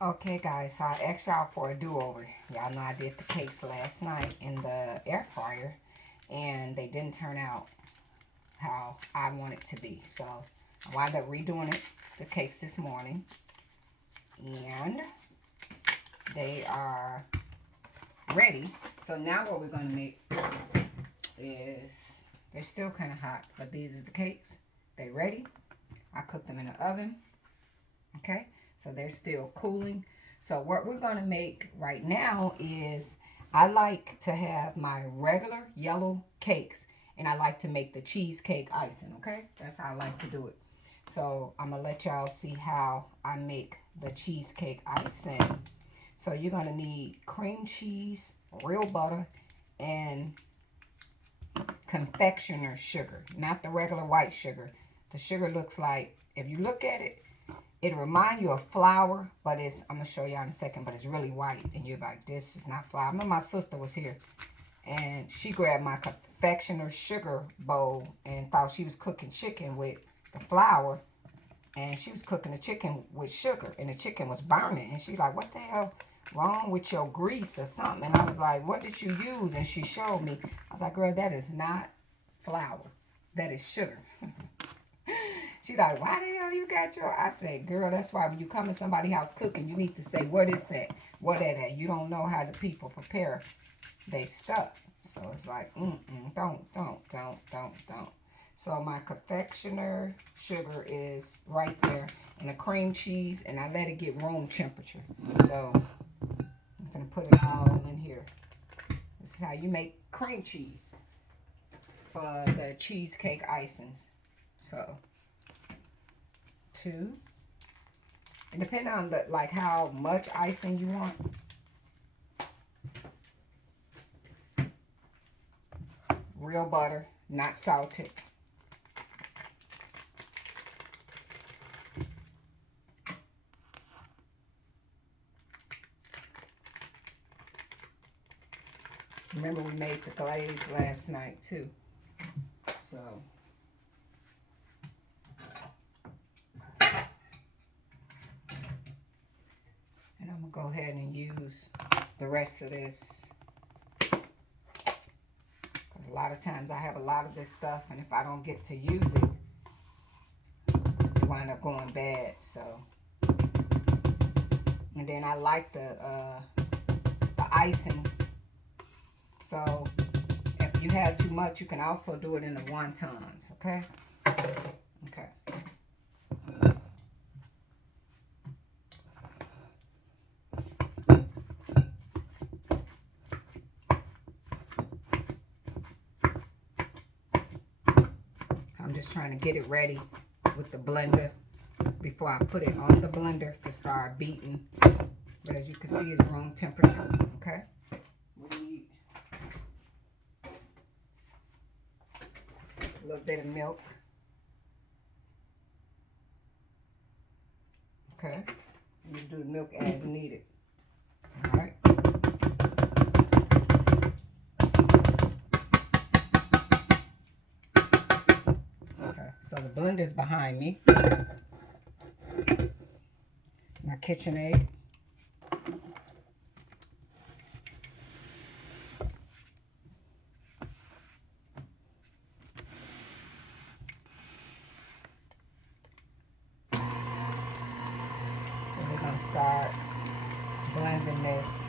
Okay, guys, so I asked y'all for a do-over. Y'all know I did the cakes last night in the air fryer, and they didn't turn out how I want it to be. So I wound up redoing the cakes this morning, and they are ready. So now what we're going to make is, they're still kind of hot, but these are the cakes. They ready. I cooked them in the oven. Okay, so they're still cooling. So what we're going to make right now is, I like to have my regular yellow cakes, and I like to make the cheesecake icing. Okay, that's how I like to do it. So I'm gonna let y'all see how I make the cheesecake icing. So you're gonna need cream cheese, real butter, and confectioner sugar, not the regular white sugar. The sugar looks like, if you look at it, it reminds you of flour, but it's, I'm going to show y'all in a second, but it's really white. And you're like, this is not flour. I remember my sister was here, and she grabbed my confectioner sugar bowl and thought she was cooking chicken with the flour. And she was cooking the chicken with sugar, and the chicken was burning. And she's like, what the hell wrong with your grease or something? And I was like, what did you use? And she showed me. I was like, girl, that is not flour. That is sugar. She's like, why the hell you got your... I said, girl, that's why when you come to somebody's house cooking, you need to say, what is that? What that at? You don't know how the people prepare they stuff. So it's like, don't. So my confectioner sugar is right there, and the cream cheese, and I let it get room temperature. So I'm going to put it all in here. This is how you make cream cheese for the cheesecake icings. So 2. And depending on the, like, how much icing you want. Real butter, not salted. Remember, we made the glaze last night too. So and I'm gonna go ahead and use the rest of this. A lot of times I have a lot of this stuff, and if I don't get to use it, it wind up going bad. So, and then I like the icing. So if you have too much, you can also do it in the wontons. Okay. Okay. I'm just trying to get it ready with the blender before I put it on the blender to start beating. But as you can see, it's room temperature. Okay. We need a little bit of milk. Okay. You do the milk as needed. All right. So the blender's behind me. My KitchenAid. So we're going to start blending this.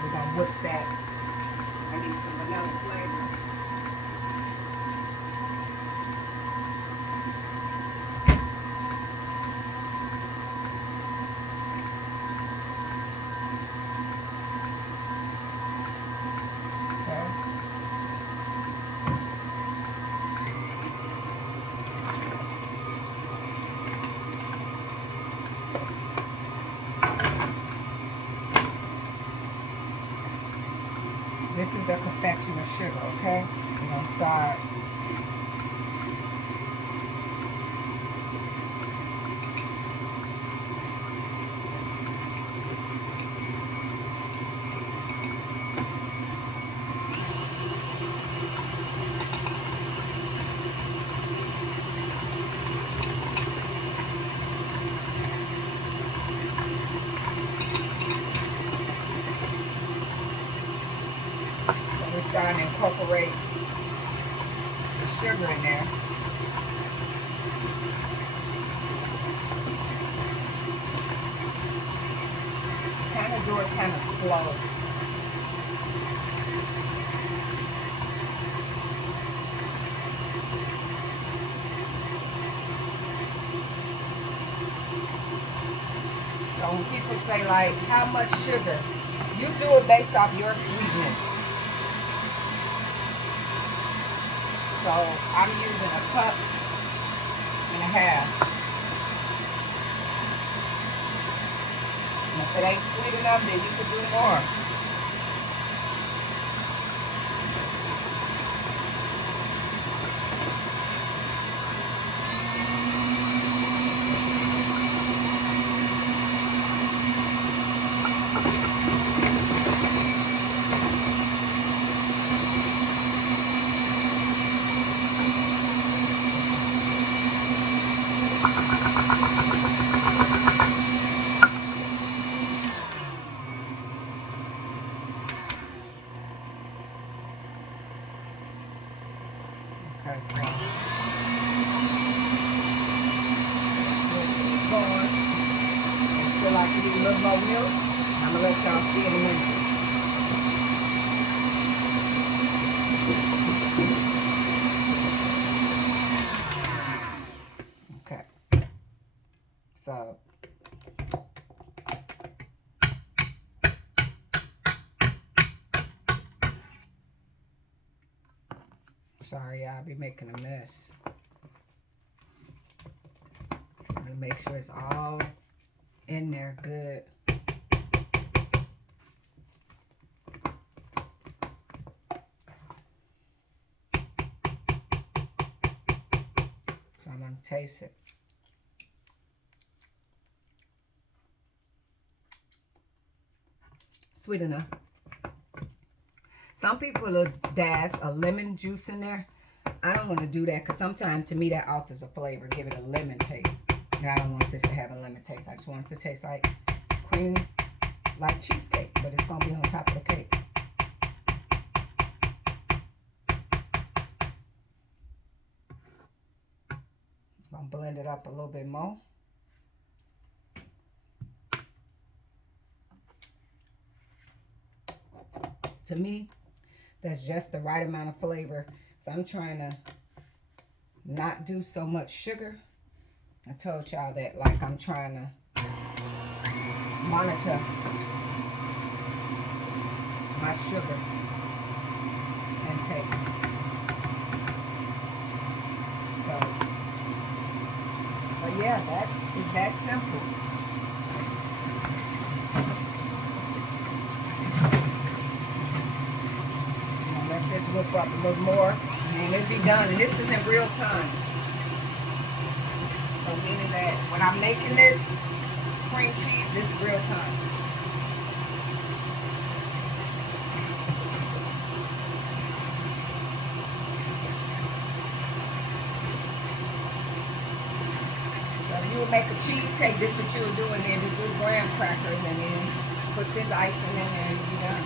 We're going to whip that. I need some vanilla flavor. This is the confectioner sugar, okay? We're going to start. starting to incorporate the sugar in there. Kind of do it kind of slow. So when people say like, how much sugar? You do it based off your sweetness. So I'm using a cup and a half. And if it ain't sweet enough, then you could do more. Okay, so keep going. I feel like you need a little more milk. I'm gonna let y'all see in a minute. Okay, so sorry, I'll be making a mess. I'm gonna make sure it's all in there good. So I'm gonna taste it. Sweet enough. Some people will dash a lemon juice in there. I don't want to do that because sometimes to me that alters the flavor, give it a lemon taste. And I don't want this to have a lemon taste. I just want it to taste like cream, like cheesecake, but it's going to be on top of the cake. I'm going to blend it up a little bit more. To me, that's just the right amount of flavor. So I'm trying to not do so much sugar. I told y'all that, like, I'm trying to monitor my sugar intake. So, but yeah, it's that simple. Let this whip up a little more and it'll be done. And this is in real time. So meaning that when I'm making this cream cheese, this is real time. So you would make a cheesecake, this is what you would do, and then you do graham crackers and then put this icing in there and you'll be done.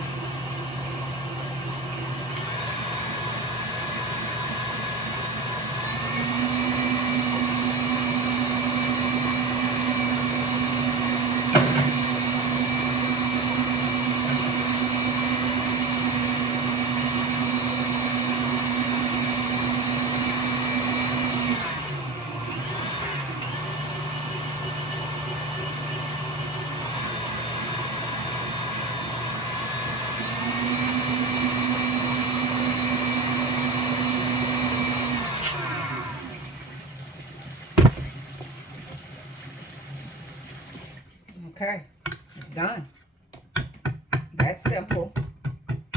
Okay, it's done. That's simple.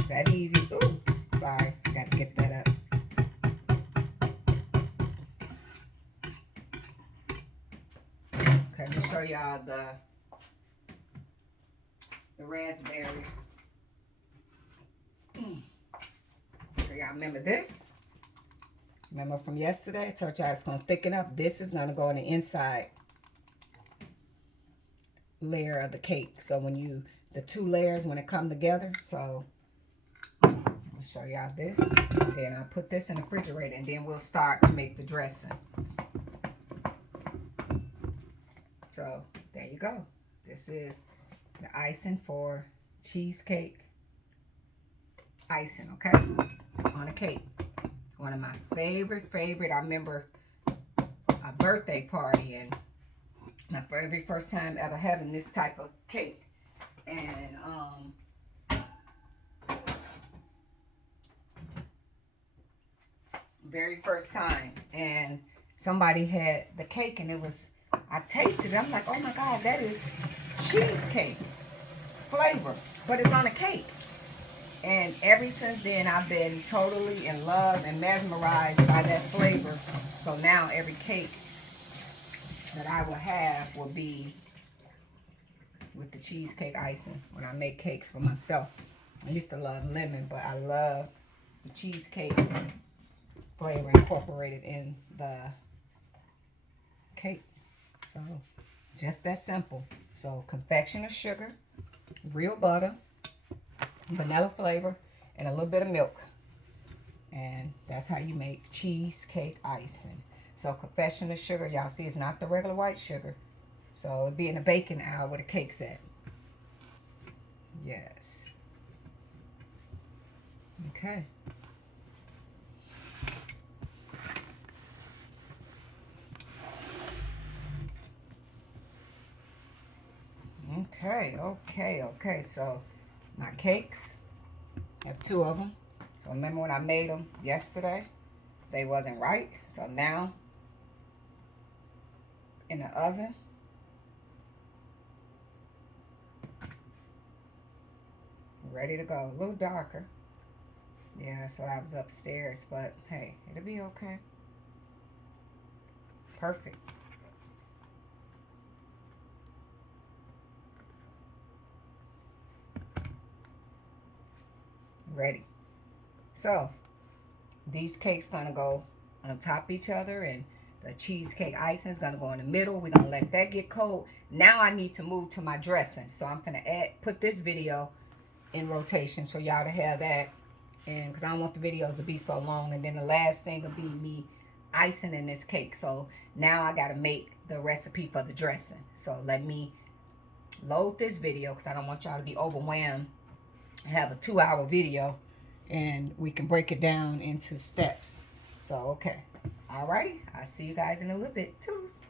That easy. Ooh, sorry. Got to get that up. Okay, let me show y'all the raspberry. Okay, y'all remember this? Remember from yesterday? I told y'all it's going to thicken up. This is going to go on the inside layer of the cake. So when you, the two layers, when it come together, so I'll show y'all this. Then I'll put this in the refrigerator, and then we'll start to make the dressing. So there you go. This is the icing for cheesecake icing, okay? On a cake. One of my favorite. I remember a birthday party and my very first time ever having this type of cake. And very first time, and somebody had the cake, and it was, I tasted it, I'm like, oh my God, that is cheesecake flavor, but it's on a cake. And ever since then, I've been totally in love and mesmerized by that flavor. So now every cake that I will have will be with the cheesecake icing when I make cakes for myself. I used to love lemon, but I love the cheesecake flavor incorporated in the cake. So just that simple. So confectioner sugar, real butter, vanilla flavor, and a little bit of milk. And that's how you make cheesecake icing. So confectioner sugar, y'all see, it's not the regular white sugar. So it'd be in the baking aisle where the cake's at. Yes. Okay. Okay. So my cakes, I have 2 of them. So remember when I made them yesterday? They wasn't right. So now in the oven. Ready to go. A little darker. Yeah, so I was upstairs, but hey, it'll be okay. Perfect. Ready. So these cakes gonna go on top of each other, and the cheesecake icing is gonna go in the middle. We're gonna let that get cold. Now I need to move to my dressing, so I'm gonna put this video in rotation so y'all to have that, and because I don't want the videos to be so long, and then the last thing will be me icing in this cake. So now I gotta make the recipe for the dressing. So let me load this video because I don't want y'all to be overwhelmed and have a 2-hour video, and we can break it down into steps. So okay, alrighty, I'll see you guys in a little bit. Toodles.